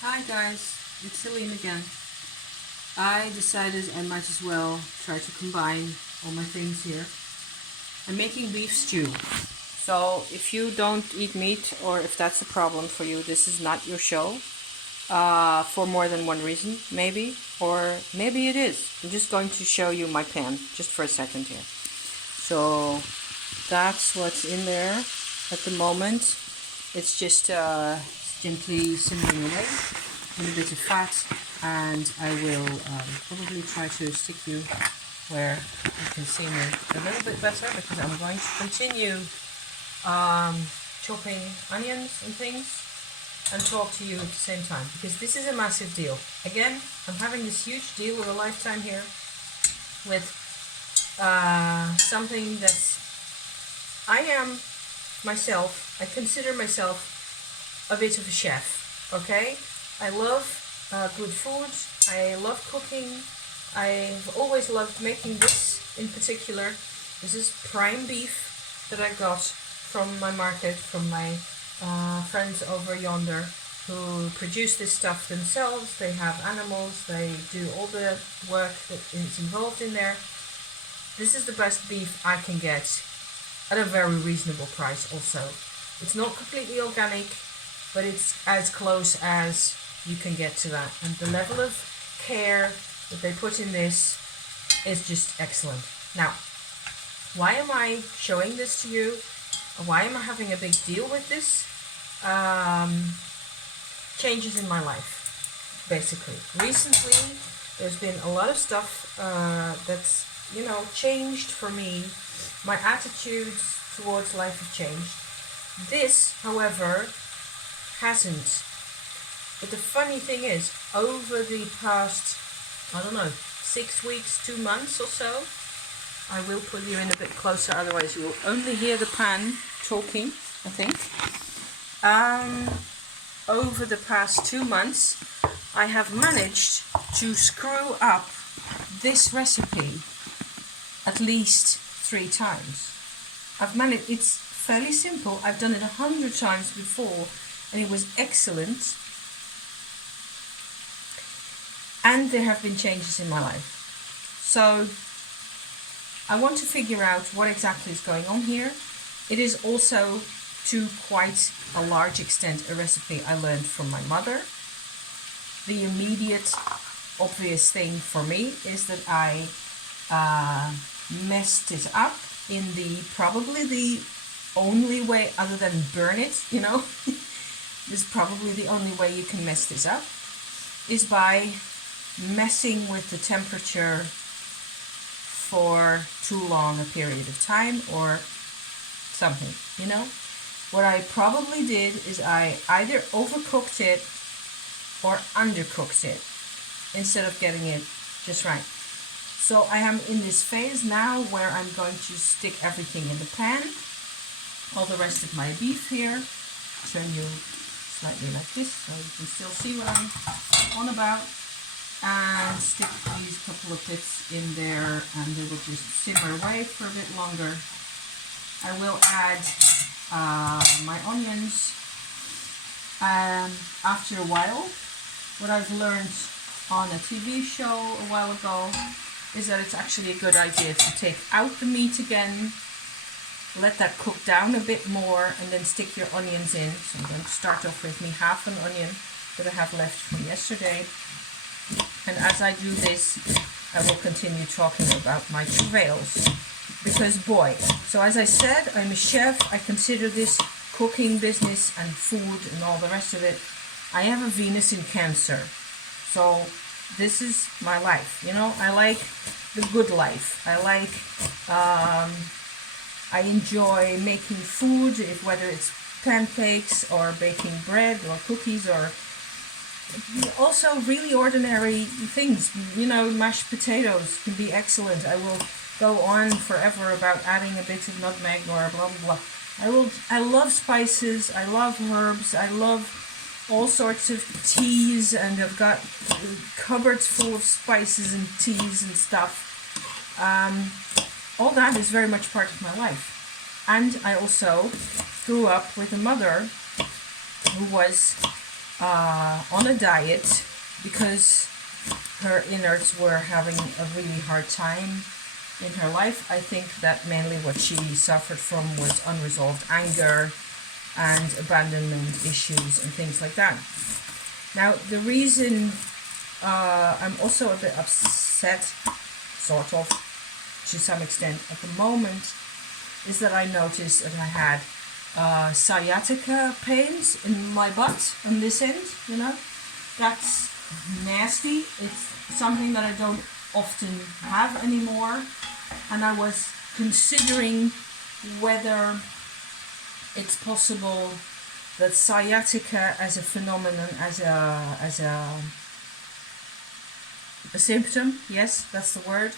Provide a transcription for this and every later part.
Hi guys, it's Celine again. I decided I might as well try to combine all my things here. I'm making beef stew. So if you don't eat meat or if that's a problem for you, this is not your show. For more than one reason, maybe. Or maybe it is. I'm just going to show you my pan just for a second here. So that's what's in there at the moment. It's just gently simmering away in a bit of fat, and I will probably try to stick you where you can see me a little bit better, because I'm going to continue chopping onions and things and talk to you at the same time, because this is a massive deal. Again, I'm having this huge deal of a lifetime here with something that's, I am myself, I consider myself a bit of a chef, okay? I love good food, I love cooking, I've always loved making this in particular. This is prime beef that I got from my market, from my friends over yonder who produce this stuff themselves. They have animals, they do all the work that is involved in there. This is the best beef I can get at a very reasonable price also. It's not completely organic, but it's as close as you can get to that. And the level of care that they put in this is just excellent. Now, why am I showing this to you? Why am I having a big deal with this? Changes in my life, basically. Recently, there's been a lot of stuff that's, changed for me. My attitudes towards life have changed. This, however, hasn't. But the funny thing is, over the past, 6 weeks, 2 months or so, I will pull you in a bit closer, otherwise you will only hear the pan talking, I think. Over the past 2 months, I have managed to screw up this recipe at least 3 times. I've managed, it's fairly simple. I've done it 100 times before and it was excellent. And there have been changes in my life. So I want to figure out what exactly is going on here. It is also, to quite a large extent, a recipe I learned from my mother. The immediate obvious thing for me is that I messed it up in probably the only way, other than burn it, is probably the only way you can mess this up, is by messing with the temperature for too long a period of time or something, What I probably did is I either overcooked it or undercooked it instead of getting it just right. So I am in this phase now where I'm going to stick everything in the pan. All the rest of my beef here. Turn you slightly like this so you can still see what I'm on about. And stick these couple of bits in there and they will just simmer away for a bit longer. I will add my onions after a while. What I've learned on a TV show a while ago is that it's actually a good idea to take out the meat again, let that cook down a bit more, and then stick your onions in. So I'm going to start off with me half an onion that I have left from yesterday. And as I do this, I will continue talking about my travails. Because boy, so as I said, I'm a chef. I consider this cooking business and food and all the rest of it. I have a Venus in Cancer. So this is my life, I like the good life. I enjoy making food, whether it's pancakes or baking bread or cookies or also really ordinary things. Mashed potatoes can be excellent. I will go on forever about adding a bit of nutmeg or blah blah blah. I love spices, I love herbs, I love all sorts of teas, and I've got cupboards full of spices and teas and stuff. All that is very much part of my life. And I also grew up with a mother who was on a diet because her innards were having a really hard time in her life. I think that mainly what she suffered from was unresolved anger and abandonment issues and things like that. Now, the reason I'm also a bit upset, sort of, to some extent at the moment, is that I noticed that I had sciatica pains in my butt on this end, you know. That's nasty. It's something that I don't often have anymore, and I was considering whether it's possible that sciatica as a phenomenon, as a symptom, yes, that's the word,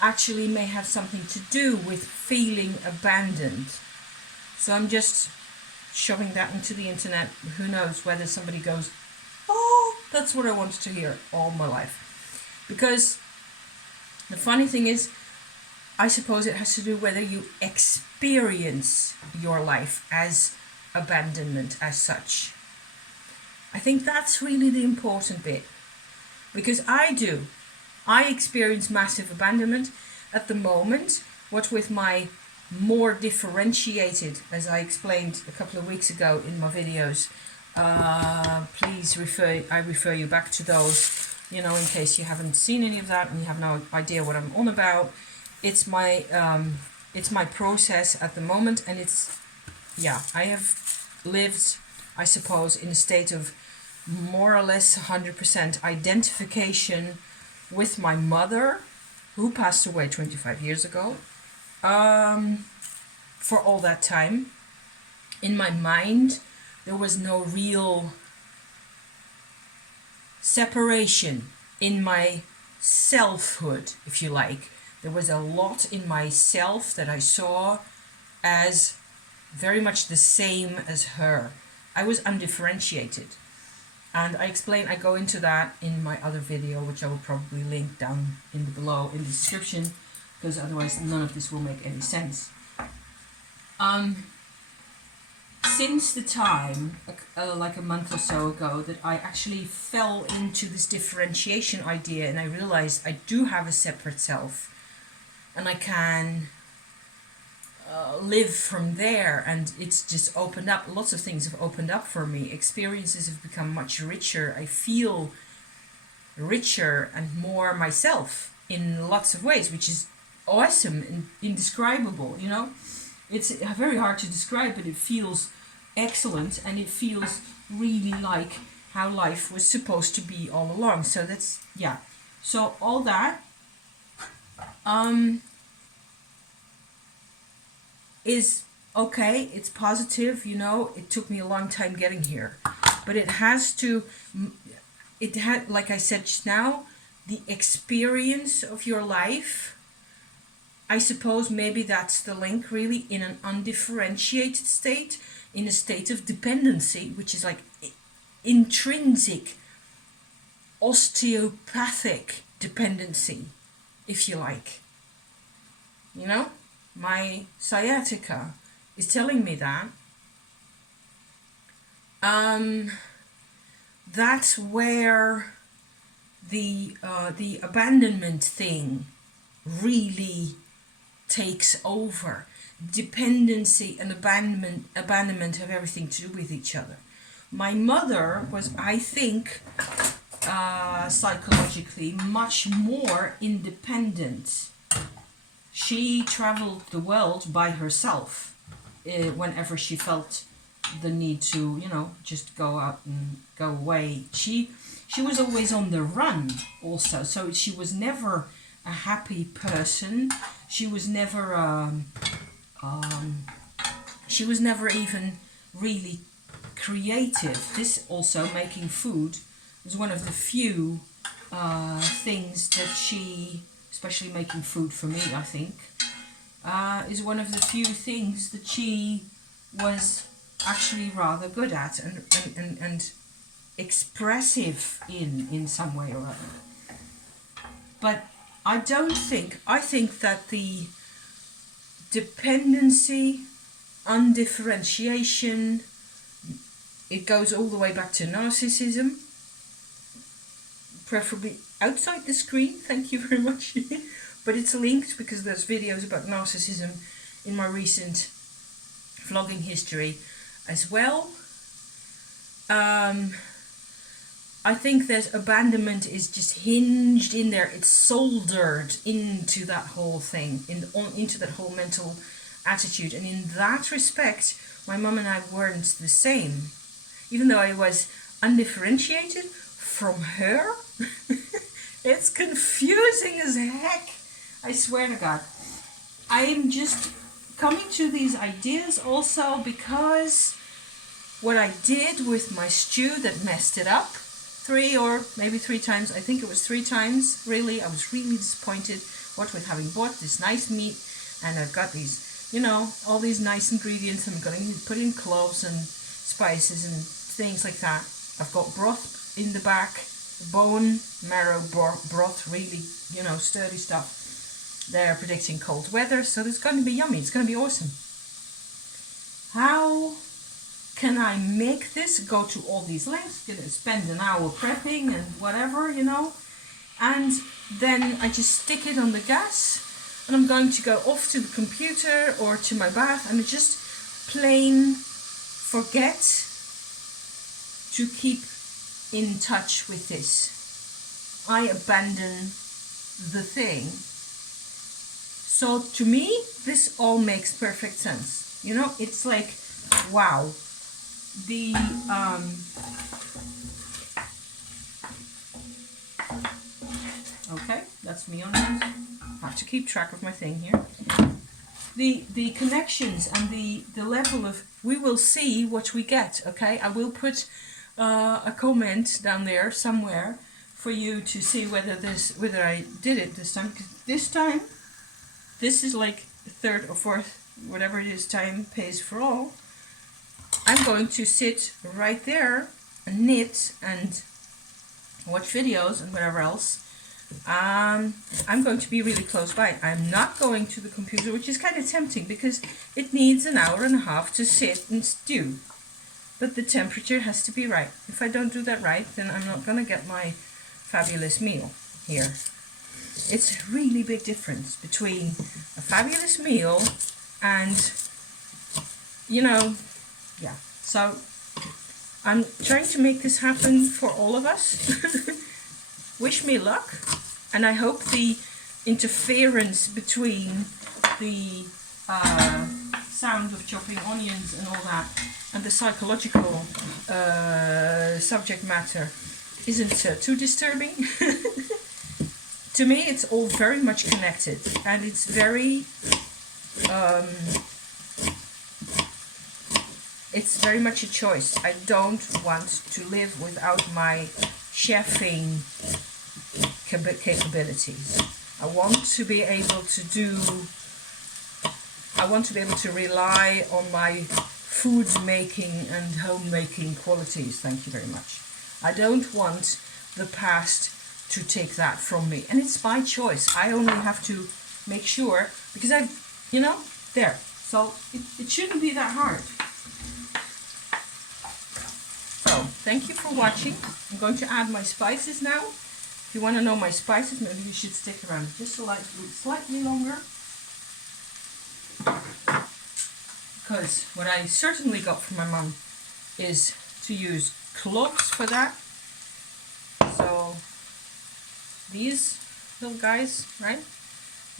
actually may have something to do with feeling abandoned. So I'm just shoving that into the internet. Who knows whether somebody goes, oh, that's what I wanted to hear all my life. Because the funny thing is, I suppose it has to do whether you experience your life as abandonment as such. I think that's really the important bit. Because I do. I experience massive abandonment at the moment, what with my more differentiated, as I explained a couple of weeks ago in my videos. Please refer you back to those, you know, in case you haven't seen any of that and you have no idea what I'm on about. It's my process at the moment, and it's, yeah, I have lived, I suppose, in a state of more or less 100% identification with my mother, who passed away 25 years ago. For all that time, in my mind, there was no real separation in my selfhood, if you like. There was a lot in myself that I saw as very much the same as her. I was undifferentiated. And I go into that in my other video, which I will probably link down below in the description, because otherwise none of this will make any sense. Since the time, like a month or so ago, that I actually fell into this differentiation idea, and I realized I do have a separate self, and I can live from there, and it's just opened up. Lots of things have opened up for me. Experiences have become much richer. I feel richer and more myself in lots of ways, which is awesome and indescribable, you know. It's very hard to describe, but it feels excellent, and it feels really like how life was supposed to be all along. So that's, yeah. So all that is okay, it's positive, you know. It took me a long time getting here, but it has to, it had, like I said just now, the experience of your life, I suppose maybe that's the link, really, in an undifferentiated state, in a state of dependency, which is like intrinsic osteopathic dependency, if you like, you know. My sciatica is telling me that. That's where the abandonment thing really takes over. Dependency and abandonment have everything to do with each other. My mother was, I think, psychologically much more independent. She traveled the world by herself whenever she felt the need to, you know, just go out and go away. She was always on the run also, so she was never a happy person. She was never even really creative. This also, making food, was one of the few things that she, especially making food for me, I think, is one of the few things that she was actually rather good at and expressive in some way or other. But I think that the dependency, undifferentiation, It goes all the way back to narcissism, preferably outside the screen, thank you very much. But it's linked because there's videos about narcissism in my recent vlogging history as well. I think that abandonment is just hinged in there. It's soldered into that whole thing, into that whole mental attitude. And in that respect, my mum and I weren't the same. Even though I was undifferentiated from her, it's confusing as heck. I swear to God. I'm just coming to these ideas also because what I did with my stew that messed it up 3 or maybe 3 times, I think it was 3 times, really, I was really disappointed, what with having bought this nice meat, and I've got these, you know, all these nice ingredients, I'm going to put in cloves and spices and things like that. I've got broth in the back, bone marrow broth, really, you know, sturdy stuff. They're predicting cold weather, so it's going to be yummy, it's going to be awesome. How can I make this, go to all these lengths, gonna spend an hour prepping and whatever, you know, and then I just stick it on the gas, and I'm going to go off to the computer or to my bath and just plain forget to keep in touch with this. I abandon the thing. So to me, this all makes perfect sense. You know, it's like, wow. The okay, that's me on this. I have to keep track of my thing here. The connections and the level of, we will see what we get. Okay, I will put a comment down there somewhere for you to see whether I did it this time. Because this is like the 3rd or 4th, whatever it is, time pays for all. I'm going to sit right there and knit and watch videos and whatever else. I'm going to be really close by. I'm not going to the computer, which is kind of tempting because it needs an hour and a half to sit and stew. But the temperature has to be right. If I don't do that right, then I'm not going to get my fabulous meal here. It's a really big difference between a fabulous meal and, you know, yeah, so I'm trying to make this happen for all of us. Wish me luck, and I hope the interference between the sound of chopping onions and all that and the psychological subject matter isn't too disturbing. To me, it's all very much connected, and it's very it's very much a choice. I don't want to live without my chefing capabilities. I want to be able to rely on my food making and homemaking qualities. Thank you very much. I don't want the past to take that from me. And it's my choice. I only have to make sure, because there. So it shouldn't be that hard. So, thank you for watching. I'm going to add my spices now. If you want to know my spices, maybe you should stick around just slightly longer. Because what I certainly got from my mum is to use cloves for that. So, these little guys, right?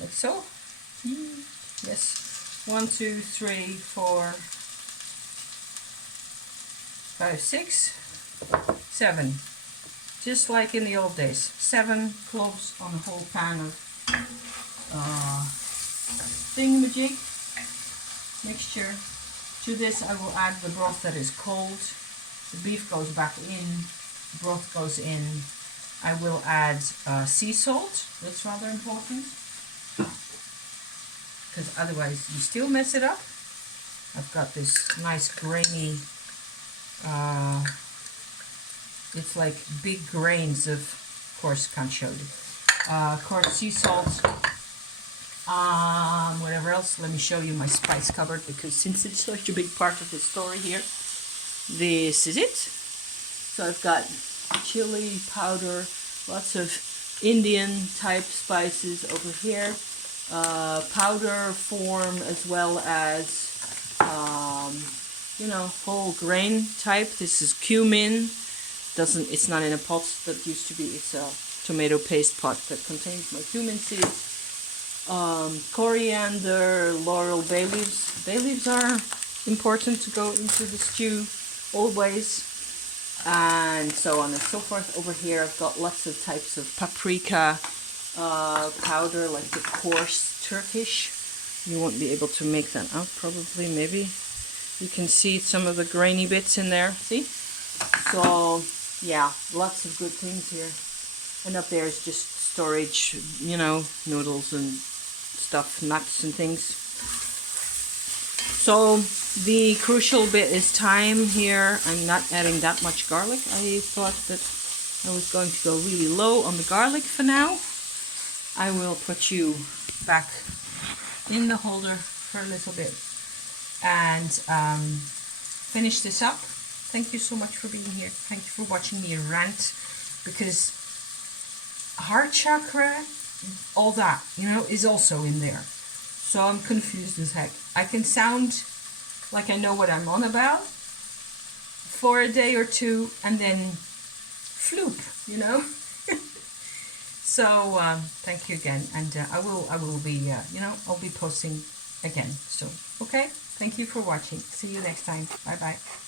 Like so. Yes. 1, 2, 3, 4, 5, 6, 7. Just like in the old days. 7 cloves on a whole pan of thingamajig mixture. To this I will add the broth that is cold. The beef goes back in, the broth goes in. I will add sea salt. That's rather important, because otherwise you still mess it up. I've got this nice grainy, it's like big grains of course, can't show you. Of course, sea salt. Whatever else, let me show you my spice cupboard, because since it's such a big part of the story here. this is it. So I've got chili powder, lots of Indian type spices over here, powder form as well as you know, whole grain type. This is cumin. It's not in a pot that used to be. It's a tomato paste pot that contains my cumin seeds. Coriander, laurel, bay leaves. Bay leaves are important to go into the stew always, and so on and so forth. Over here I've got lots of types of paprika powder, like the coarse Turkish. You won't be able to make that out probably, maybe. You can see some of the grainy bits in there, see? So yeah, lots of good things here. And up there is just storage, you know, noodles and stuff, nuts and things. So the crucial bit is time here. I'm not adding that much garlic. I thought that I was going to go really low on the garlic for now. I will put you back in the holder for a little bit and finish this up. Thank you so much for being here. Thank you for watching me rant, because heart chakra, all that, you know, is also in there. So I'm confused as heck. I can sound like I know what I'm on about for a day or two and then floop, you know. So thank you again, and I will be you know, I'll be posting again. So okay, thank you for watching. See you next time. Bye bye.